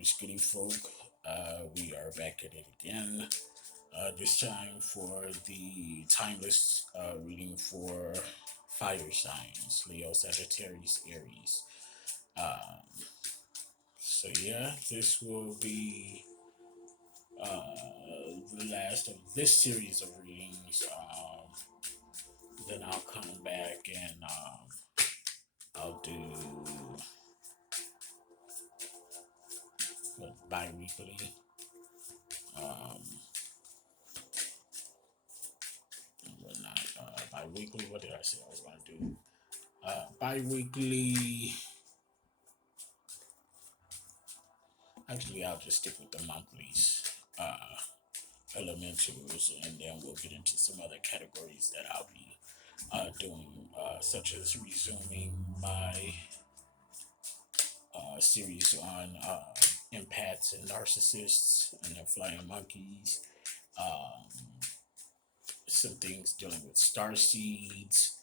What's goody folk? We are back at it again. This time for the timeless reading for fire signs: Leo, Sagittarius, Aries. Um, yeah, this will be the last of this series of readings. Then I'll come back and I'll do bi-weekly. Um, Whatnot. Bi-weekly. What did I say I was going to do? Bi-weekly. Actually, I'll just stick with the monthlies. Elementals, and then we'll get into some other categories that I'll be doing, such as resuming my series on empaths and narcissists and their flying monkeys. Um, some things dealing with star seeds,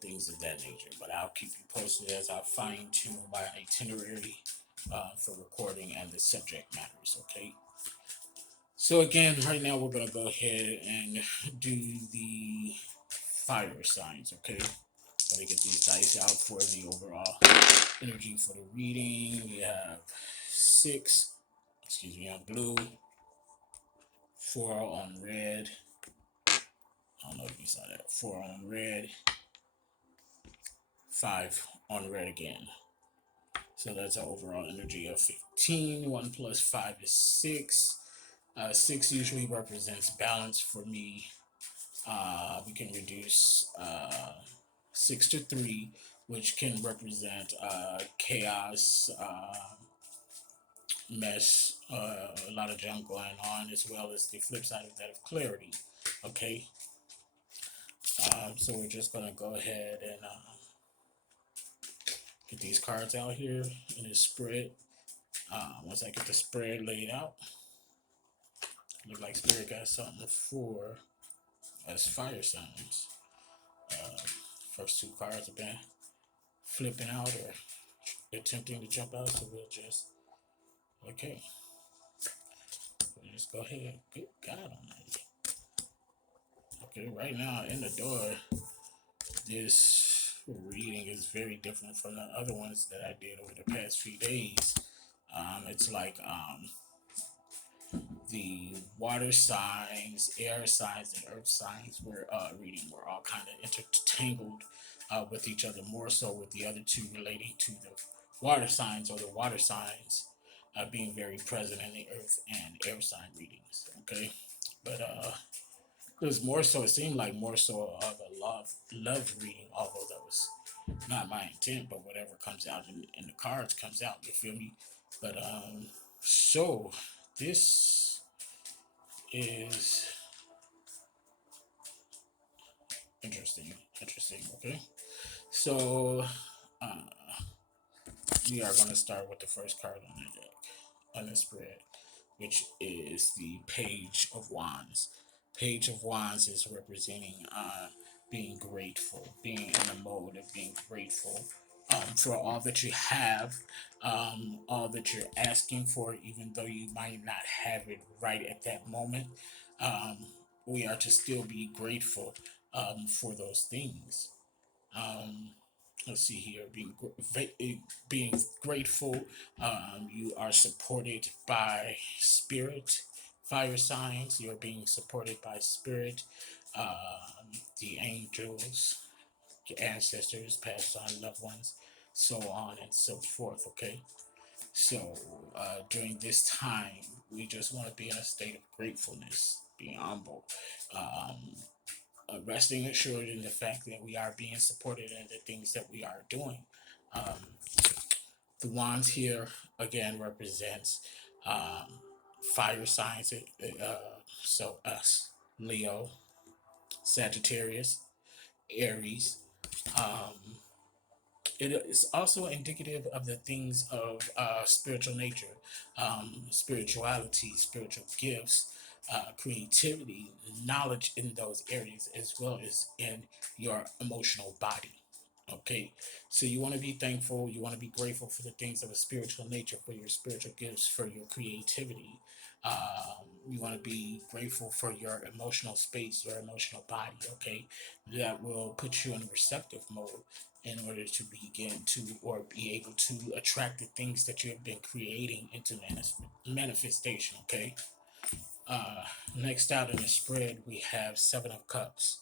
things of that nature. But I'll keep you posted as I fine tune my itinerary for recording and the subject matters. Okay. So again, right now we're gonna go ahead and do the fire signs. Okay. Let me get these dice out for the overall energy for the reading. We have 6, excuse me, on blue, 4 on red. I don't know if you saw that. 4 on red, 5 on red again. So that's an overall energy of 15. 1 plus 5 is 6. 6 usually represents balance for me. We can reduce 6 to 3, which can represent chaos, mess, a lot of junk going on, as well as the flip side of that of clarity. Okay. So we're just going to go ahead and get these cards out here in this spread. Once I get the spread laid out, look like Spirit got something for us fire signs. Uh, First 2 cards have been flipping out or attempting to jump out, so we'll just, okay, we'll just go ahead. Good God Almighty. Okay, right now in the door, this reading is very different from the other ones that I did over the past few days. It's like the water signs, air signs, and earth signs were reading were all kind of intertangled with each other, more so with the other 2 relating to the water signs, or the water signs being very present in the earth and air sign readings. Okay, but it was more so. It seemed like more so of a love reading, although that was not my intent. But whatever comes out in the cards comes out. You feel me? But so this is interesting. Interesting. Okay. So uh, we are going to start with the first card on the deck, on the spread, which is the Page of Wands. Page of Wands is representing being grateful, being in a mode of being grateful for all that you have, all that you're asking for, even though you might not have it right at that moment. Um, we are to still be grateful for those things. Um, let's see here, being grateful. You are supported by spirit, fire signs. You're being supported by spirit, the angels, your ancestors, past on loved ones, so on and so forth. Okay. So during this time, we just want to be in a state of gratefulness, being humble, um, resting assured in the fact that we are being supported in the things that we are doing. Um, the wands here again represents fire signs. So us, Leo, Sagittarius, Aries. Um, it is also indicative of the things of spiritual nature, spirituality, spiritual gifts, creativity, knowledge in those areas, as well as in your emotional body. Okay, so you want to be thankful, you want to be grateful for the things of a spiritual nature, for your spiritual gifts, for your creativity. You want to be grateful for your emotional space, your emotional body. Okay, that will put you in receptive mode in order to begin to or be able to attract the things that you have been creating into manifestation. Okay, uh, next out in the spread we have Seven of Cups.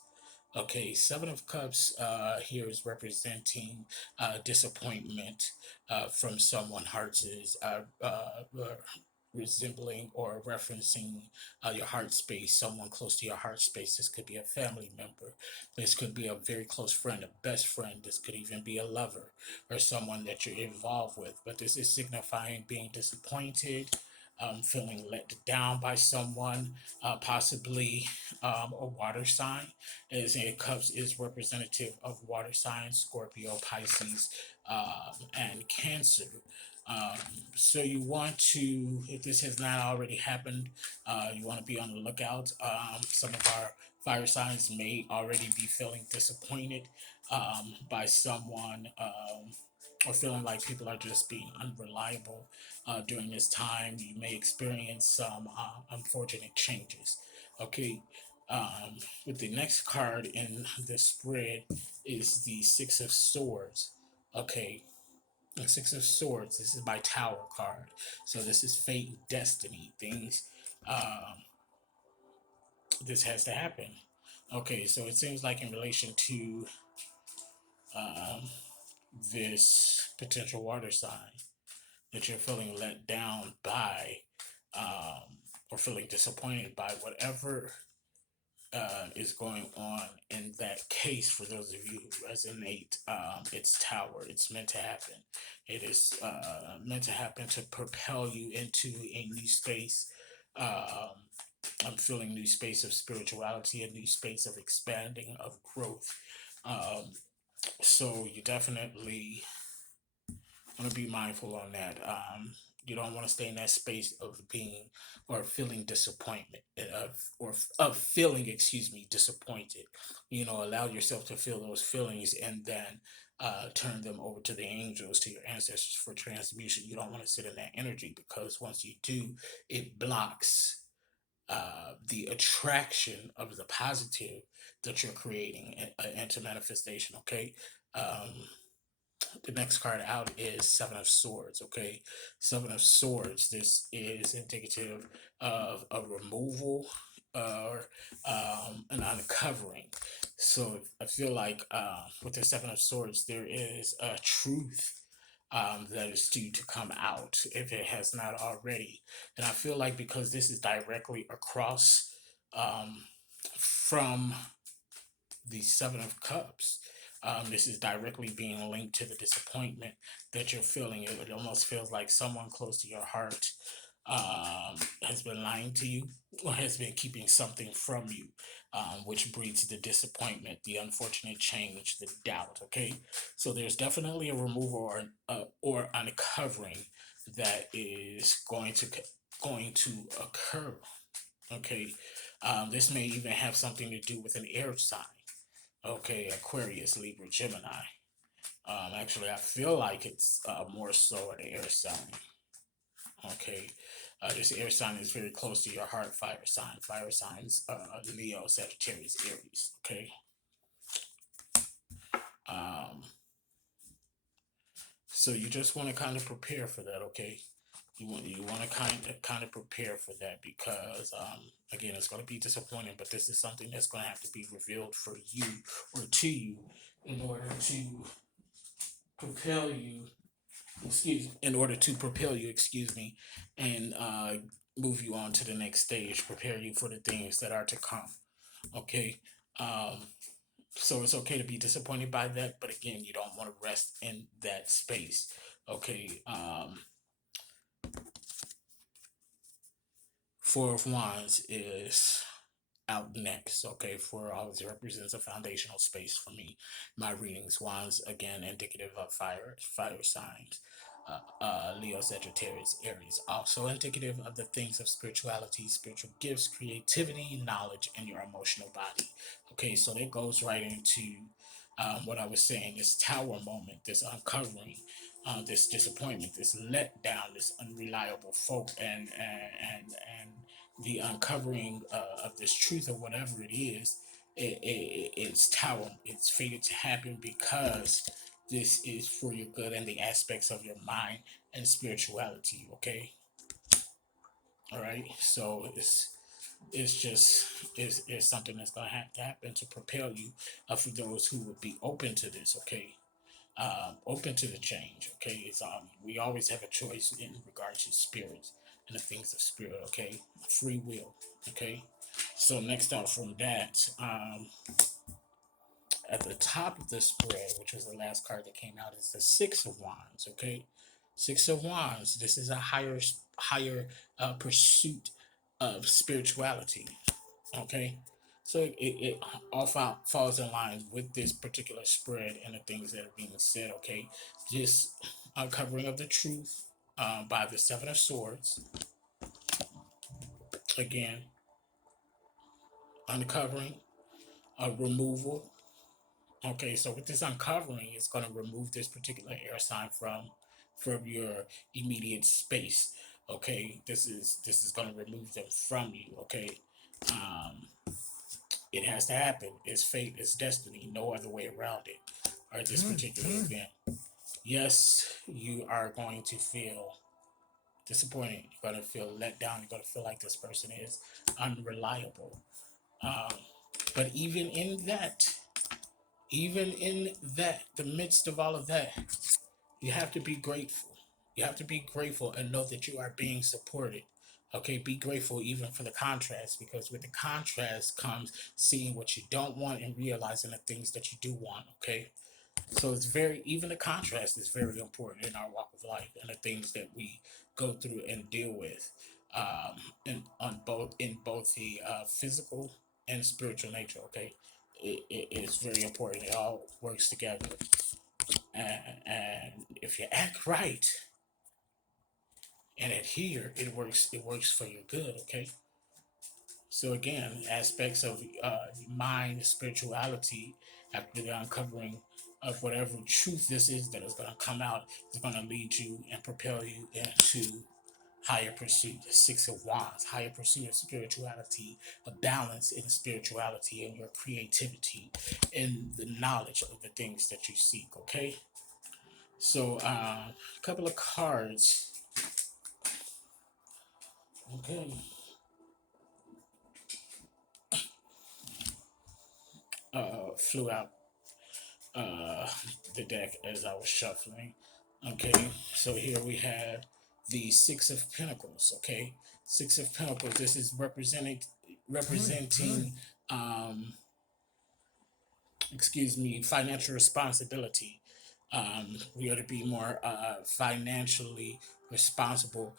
Okay, Seven of Cups here is representing disappointment from someone. Hearts is resembling or referencing your heart space, someone close to your heart space. This could be a family member. This could be a very close friend, a best friend. This could even be a lover or someone that you're involved with. But this is signifying being disappointed, feeling let down by someone, possibly a water sign, as in cups is representative of water signs, Scorpio, Pisces, and Cancer. Um, so you want to, if this has not already happened, you want to be on the lookout. Some of our fire signs may already be feeling disappointed by someone, or feeling like people are just being unreliable during this time. You may experience some unfortunate changes. Okay, with the next card in the spread is the Six of Swords. Okay, the Six of Swords. This is my Tower card. So this is fate and destiny. Things. Um, this has to happen. Okay, so it seems like in relation to um, this potential water sign that you're feeling let down by, or feeling disappointed by whatever is going on in that case. For those of you who resonate, it's Tower. It's meant to happen. It is meant to happen to propel you into a new space. Um, I'm feeling new space of spirituality, a new space of expanding, of growth. Um, so you definitely want to be mindful on that. You don't want to stay in that space of being or feeling disappointment, of feeling, excuse me, disappointed. You know, allow yourself to feel those feelings and then turn them over to the angels, to your ancestors for transmutation. You don't want to sit in that energy, because once you do, it blocks the attraction of the positive that you're creating into manifestation. Okay. Um, the next card out is Seven of Swords. Okay, Seven of Swords. This is indicative of a removal or an uncovering. So I feel like with the Seven of Swords, there is a truth that is due to come out if it has not already. And I feel like because this is directly across um, from the Seven of Cups. This is directly being linked to the disappointment that you're feeling. It almost feels like someone close to your heart has been lying to you or has been keeping something from you, which breeds the disappointment, the unfortunate change, the doubt. Okay, so there's definitely a removal or uncovering that is going to occur. Okay, this may even have something to do with an air sign. Okay, Aquarius, Libra, Gemini. Actually, I feel like it's more so an air sign. Okay, this air sign is very close to your heart. Fire sign. Fire signs. Leo, Sagittarius, Aries. Okay. Um, so you just want to kind of prepare for that. Okay. You want to kind of prepare for that, because again, it's going to be disappointing, but this is something that's going to have to be revealed for you or to you in order to propel you, in order to propel you, excuse me, and move you on to the next stage, prepare you for the things that are to come. Okay. Um, so it's okay to be disappointed by that, but again, you don't want to rest in that space. Okay. Four of Wands is out next. Okay, for always represents a foundational space for me. My readings, Wands again indicative of fire signs. Leo, Sagittarius, Aries, also indicative of the things of spirituality, spiritual gifts, creativity, knowledge, and your emotional body. Okay, so that goes right into what I was saying, this tower moment, this uncovering, this disappointment, this letdown, this unreliable folk, and the uncovering of this truth of whatever it is, it's tower. It's fated to happen because this is for your good and the aspects of your mind and spirituality. Okay, all right. So it's just is something that's gonna have to happen to propel you, for those who would be open to this. Okay, open to the change. Okay, it's we always have a choice in regards to spirits and the things of spirit. Okay, free will. Okay, so next up from that, at the top of the spread, which was the last card that came out, is the Six of Wands. Okay, Six of Wands. This is a higher pursuit of spirituality. Okay, so it all falls in line with this particular spread and the things that are being said. Okay, this uncovering of the truth by the Seven of Swords. Again, uncovering a removal. Okay, so with this uncovering, it's going to remove this particular air sign from your immediate space. Okay, this is going to remove them from you. Okay, um, it has to happen. It's fate. It's destiny. No other way around it. Or this particular event. Yes, you are going to feel disappointed. You're going to feel let down. You're going to feel like this person is unreliable. Um, but even in that, the midst of all of that, you have to be grateful. You have to be grateful and know that you are being supported. Okay, be grateful even for the contrast, because with the contrast comes seeing what you don't want and realizing the things that you do want. Okay, so it's very, even the contrast is very important in our walk of life and the things that we go through and deal with, in both the physical and spiritual nature. Okay, it's very important. It all works together, and if you act right and adhere, it works for your good. Okay, so again, aspects of mind, spirituality, after the uncovering of whatever truth this is that is going to come out, is going to lead you and propel you into higher pursuit. The Six of Wands, higher pursuit of spirituality, a balance in spirituality and your creativity and the knowledge of the things that you seek. Okay, so a couple of cards. Okay, flew out uh, the deck as I was shuffling. Okay, so here we have the Six of Pentacles. Okay, Six of Pentacles. This is representing um, excuse me, financial responsibility. We ought to be more financially responsible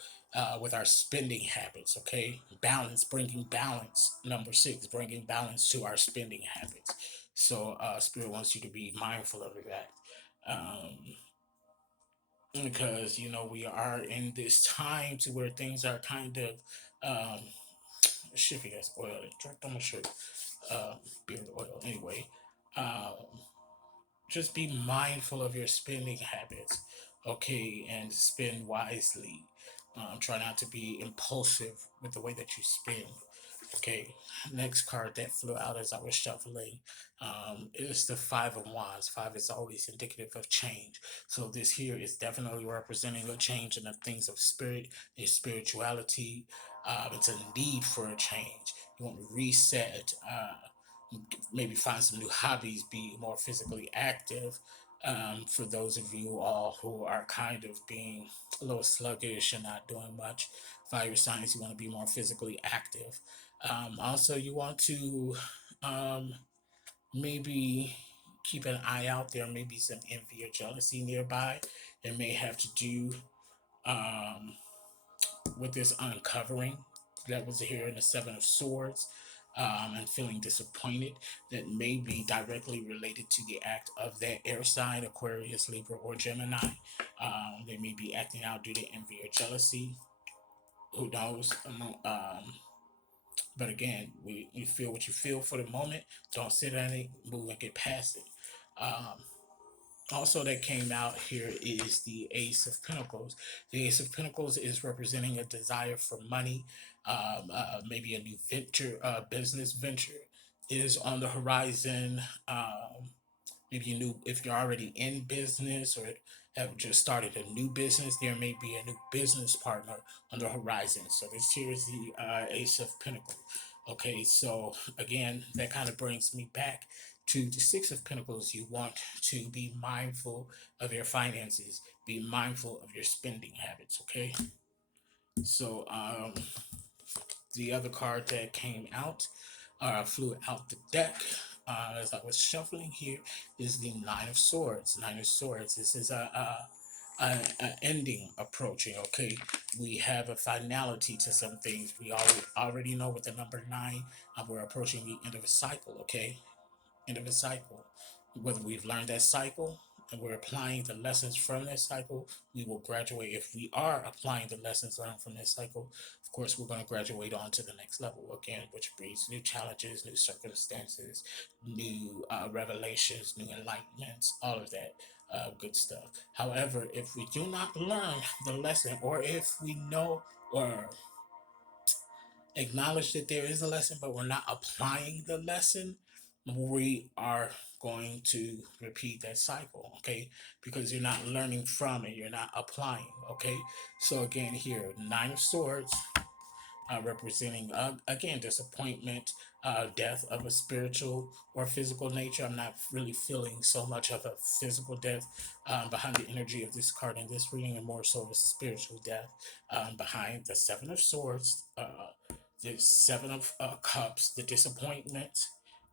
with our spending habits. Okay, balance, bringing balance. Number six, bringing balance to our spending habits. So Spirit wants you to be mindful of that. Because we are in this time to where things are kind of shifty. That's oil. It dropped on my shirt. Beard oil. Anyway, um, just be mindful of your spending habits, okay, and spend wisely. Try not to be impulsive with the way that you spend. Okay, next card that flew out as I was shuffling is the Five of Wands. Five is always indicative of change. So this here is definitely representing a change in the things of spirit and spirituality. It's a need for a change. You want to reset, maybe find some new hobbies, be more physically active. For those of you all who are kind of being a little sluggish and not doing much, fire signs, you want to be more physically active. Also, you want to um, maybe keep an eye out. There may be some envy or jealousy nearby. It may have to do um, with this uncovering that was here in the Seven of Swords, and feeling disappointed, that may be directly related to the act of that air sign, Aquarius, Libra, or Gemini. They may be acting out due to envy or jealousy. Who knows? But again, you feel what you feel for the moment. Don't sit on it, move and get past it. Um, Also, that came out here is the Ace of Pentacles. The Ace of Pentacles is representing a desire for money, maybe a new venture, business venture is on the horizon. Maybe a new, if you're already in business or have just started a new business, there may be a new business partner on the horizon. So this here is the Ace of Pentacles. Okay, so again, that kind of brings me back to the Six of Pentacles. You want to be mindful of your finances, be mindful of your spending habits. Okay, so the other card that came out, flew out the deck as I was shuffling here, is the Nine of Swords. Nine of Swords. This is a ending approaching. Okay, we have a finality to some things. We already know with the number nine, we're approaching the end of a cycle. Okay, end of a cycle. Whether we've learned that cycle and we're applying the lessons from that cycle, we will graduate. If we are applying the lessons learned from this cycle, of course, we're going to graduate on to the next level again, which breeds new challenges, new circumstances, new revelations, new enlightenments, all of that good stuff. However, if we do not learn the lesson, or if we know or acknowledge that there is a lesson, but we're not applying the lesson, we are going to repeat that cycle, okay? Because you're not learning from it, you're not applying, okay? So again, here, Nine of Swords, representing again disappointment, death of a spiritual or physical nature. I'm not really feeling so much of a physical death behind the energy of this card in this reading, and more so of a spiritual death behind the Seven of Swords, the Seven of Cups, the disappointment,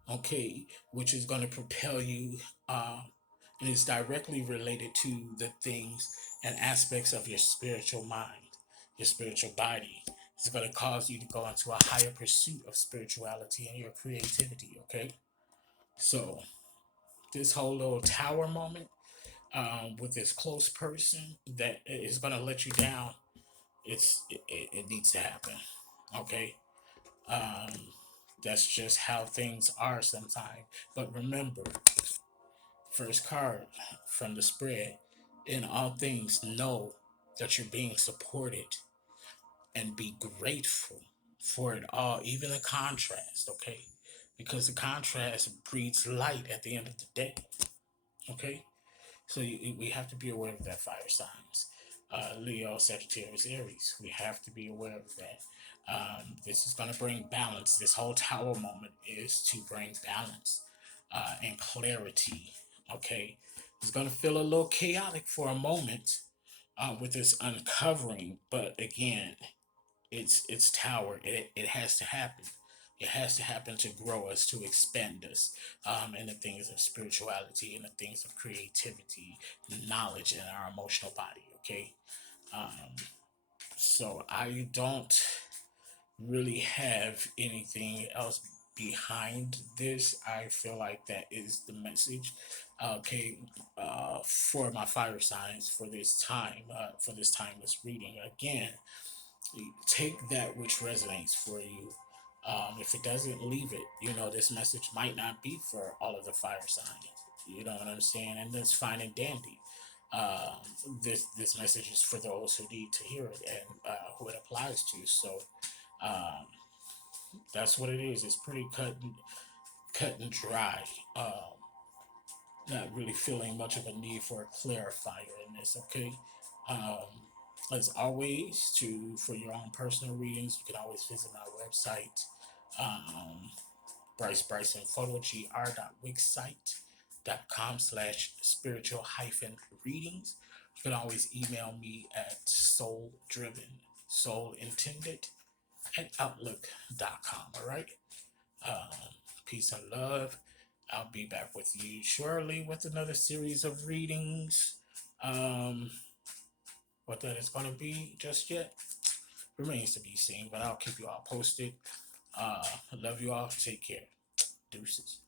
okay, which is going to propel you. And is directly related to the things and aspects of your spiritual mind, your spiritual body. It's going to cause you to go into a higher pursuit of spirituality and your creativity, okay? So, this whole little tower moment with this close person that is going to let you down, it needs to happen, okay? Um, that's just how things are sometimes. But remember, first card from the spread, in all things, know that you're being supported and be grateful for it all, even the contrast, okay? Because the contrast breeds light at the end of the day, okay? So we have to be aware of that, fire signs. Leo, Sagittarius, Aries. We have to be aware of that. This is going to bring balance. This whole tower moment is to bring balance and clarity, okay? It's going to feel a little chaotic for a moment with this uncovering, but again, it's tower. It has to happen. It has to happen to grow us, to expand us in the things of spirituality, in the things of creativity, knowledge, and our emotional body. Okay, um, so I don't really have anything else behind this. I feel like that is the message. Okay, for my fire signs for this timeless reading. Again, take that which resonates for you. If it doesn't, leave it. You know, this message might not be for all of the fire signs. You know what I'm saying? And that's fine and dandy. This message is for those who need to hear it and who it applies to. So um, that's what it is. It's pretty cut and dry. Not really feeling much of a need for a clarifier in this. Okay. Um, as always, to for your own personal readings, you can always visit my website, um, Bryson Photo gr.wixsite.com/spiritual hyphen readings. You can always email me at soul intended at outlook.com. All right. Um, Peace and love. I'll be back with you shortly with another series of readings. Um, what that is going to be just yet remains to be seen, but I'll keep you all posted. Love you all. Take care. Deuces.